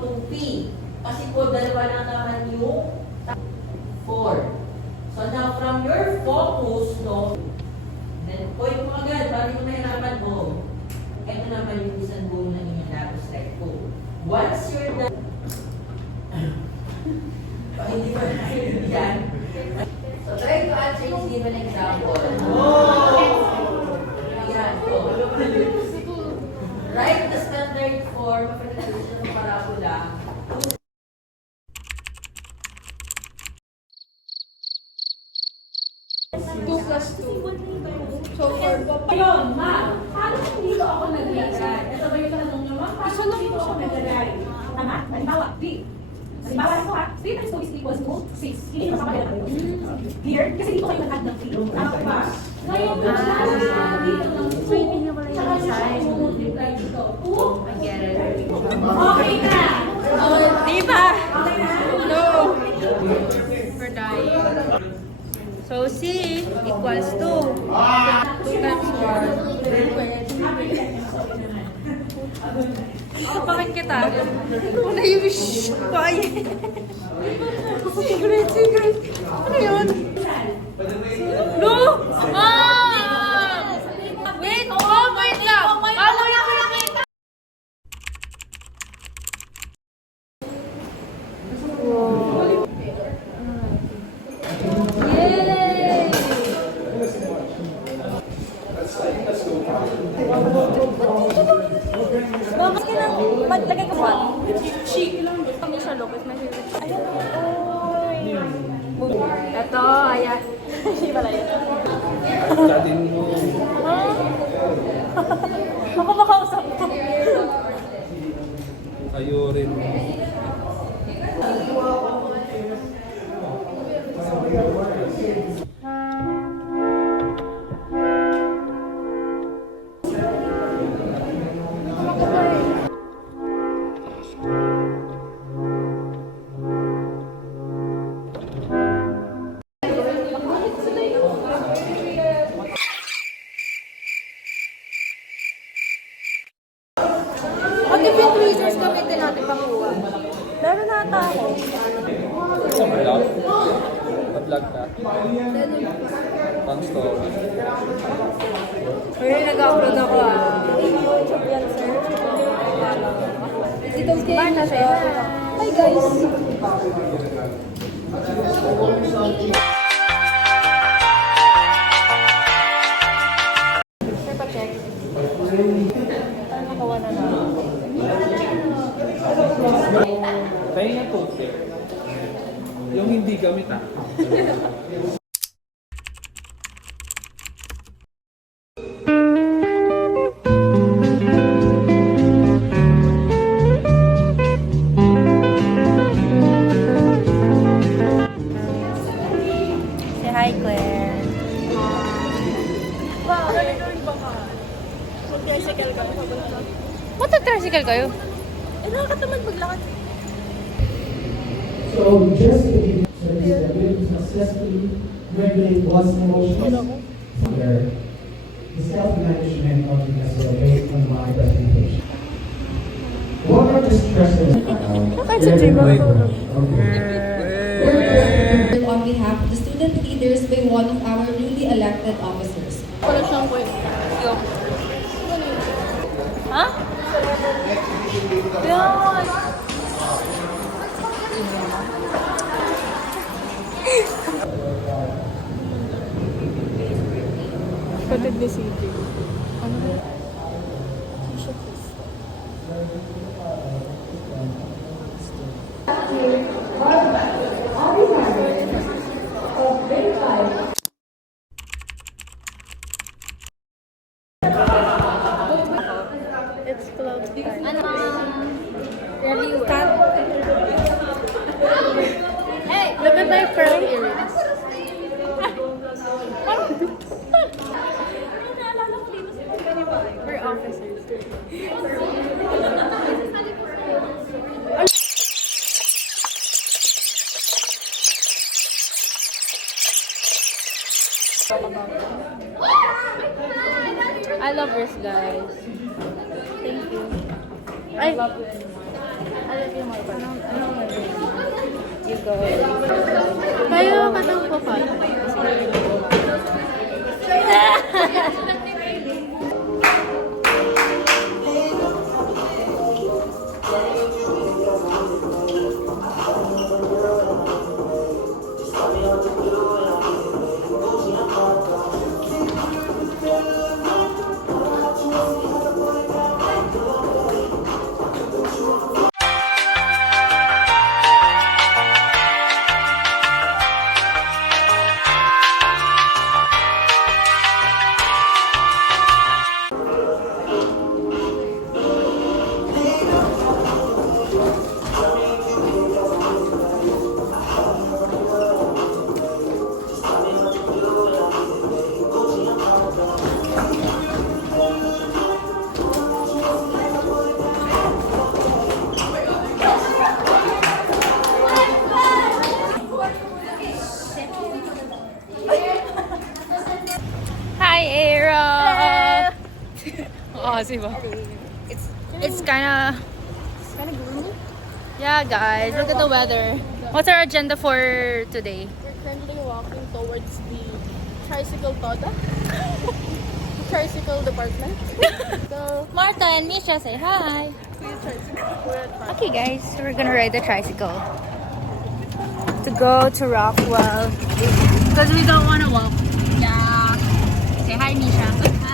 2P. Kasi po, dalawa lang naman yung 4. So now, from your focus, no, then point mo agad, bago yung mahirapan mo. Ito naman yung isang goal na inyong labos like 2. Once you're done, hindi ba na yan? So try to answer this given example. Ayan, so, write the standard form of representation ng parabola. 2 plus 2. So, 4 pa. Ayun, ma. Paano kung dito ako naglagay? Ito ba yung tanong nyo, ma? Paano kung dito ako naglagay? Tama? Halimbawa, B. Halimbawa, ito ha. 3 times 2 is equals to 6. Hindi ko masama yan. Clear? Kasi dito kayo nag-add ng 3. Tama ba? Ngayon, dito ng 2. Tsaka siya multiply dito. 2. I get it. Okay na. Diba? No. We're dying. So, C equals 2. 2 times 1. Tapakin kita. Ano yung shhh? Quiet. Secret. Ano yun? No! Ah! Wait! Oh, wait lang! Wait! Bakit ka lang maglagay ka ba? Chic lang. Kami sa loob. May favorite. Ayan. Ito, ayan. Hindi pala yun. Datin mo. Ako makausap ko. Kayo rin. What if yung tweezers gamitin natin pangkuha? Meron na ata ako. Sa vlog. Na-vlog ka. Pang story. Pero nag-upload ako YouTube yan, sir. Is it okay? Marta, sir. Hi, guys. Sir, pa-check. Parang nakawa na na. Tayo na to. Yung hindi gamit ah. Say hi, Claire. Mag-tricycle kami. Magta-tricycle kayo? Eh, nakakatamad maglakad. So just to be service that will successfully regulate one's emotions, where the self-management of the vessel based on my presentation. What are the stresses? On behalf of the student leaders by one of our newly elected officers. Wala siyang kwento. Ha? Yan! Kapatid ni CJ. It's close time. Reviewer. Hey, look at my pearl earrings. We're officers. I love this, guys. Thank you. I love it. You go. Kayo, katampo pa. Hi, Era. Oh, diba? It's kind of gloomy. Yeah, guys, look at the weather. What's our agenda for today? We're currently walking towards the tricycle toda. Tricycle department. So, Martha and Misha say hi. Okay, guys, so we're gonna ride the tricycle to go to Rockwell because we don't want to walk. Yeah. Say hi, Misha. Hi.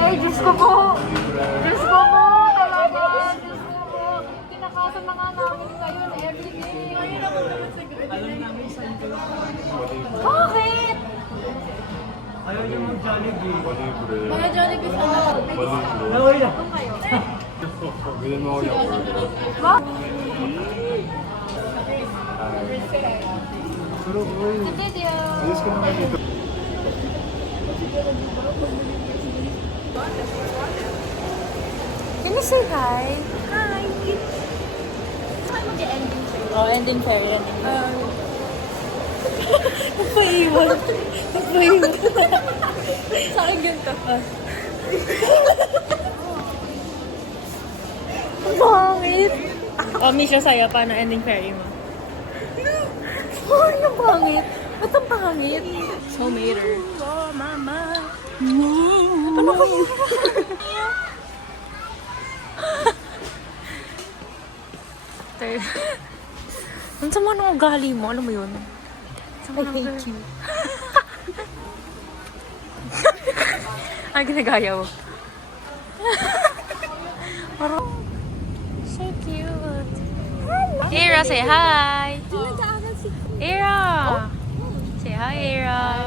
Ay, Diyos ko po! Diyos ko po! Talaga! Diyos ko po! Kinakasan na nga namin kayo everyday! Bakit? Ayaw niyo mag-Jollibee. mga Jollibee sa Naway na. Can you say hi? Hi! Oh, ending fair. Nagpaiwan. Nagpaiwan. Sa akin ganito. Pangit! Oh, Misha, sa'yo, paano ending fairy mo? Oh, yung pangit. Ba't ang pangit? So mater. Oh, mama. Ano ko yun? Ang sama ng ugali mo, alam mo yun? I hate you. Ay, ginagaya mo. Parang, so cute. Era, say hi! Era! Say hi, Era!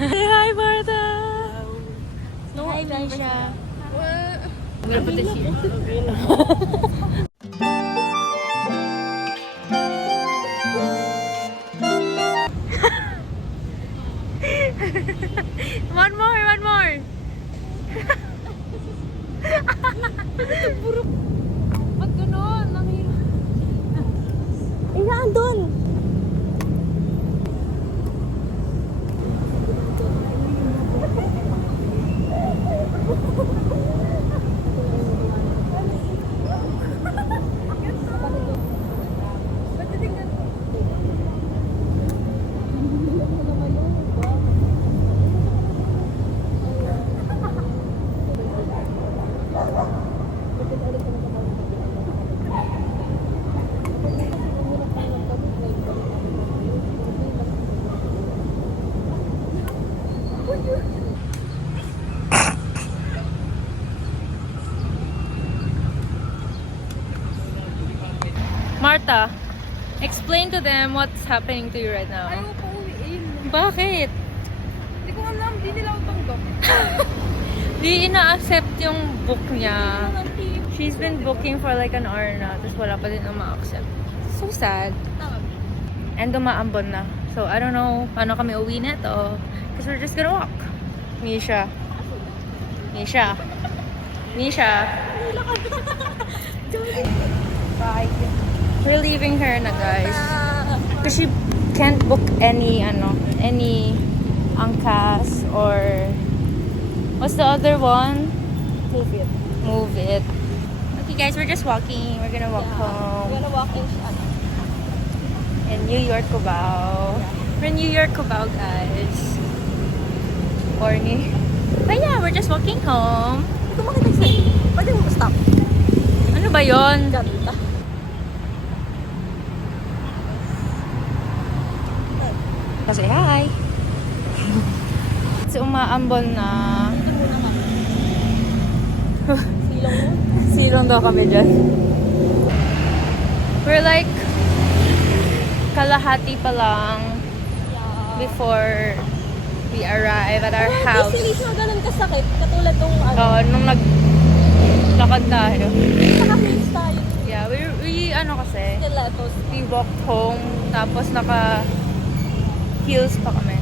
Say hi, Martha! Say hi, Misha! I'm gonna put this here. One more, one more. Ba't gano'n? Namira. Ay, naandun. Martha, explain to them what's happening to you right now. Ayaw ko uwiin. Bakit? ko alam, di nila ako tanggap. Di ina-accept yung book niya. She's been booking for like an hour na, tapos wala pa din ang ma-accept. So sad. And dumaambon na. So, I don't know paano kami uwi neto. Because we're just gonna walk. Misha. Misha. Misha. Bye. We're leaving her na, guys. Because she can't book any Angkas or what's the other one? Move it. Okay, guys, we're just walking. We're gonna walk home. We're gonna walk In New York, Cubao. We're in New York, Cubao, guys. Corny. But yeah, we're just walking home. Hindi ko makita sa'yo. Pwede mo stop. Ano ba yon? Ganda. Kasi hi. So, umaambon na. Ito muna ka. Silong mo. Silong daw kami dyan. We're like kalahati pa lang before we arrive at our house. Hindi na ganun kasakit. Katulad nung ano. Nung naglakad tayo. Naka-heels tayo. Yeah, we ano kasi, Stilettos. we walked home, tapos naka heels pa kami.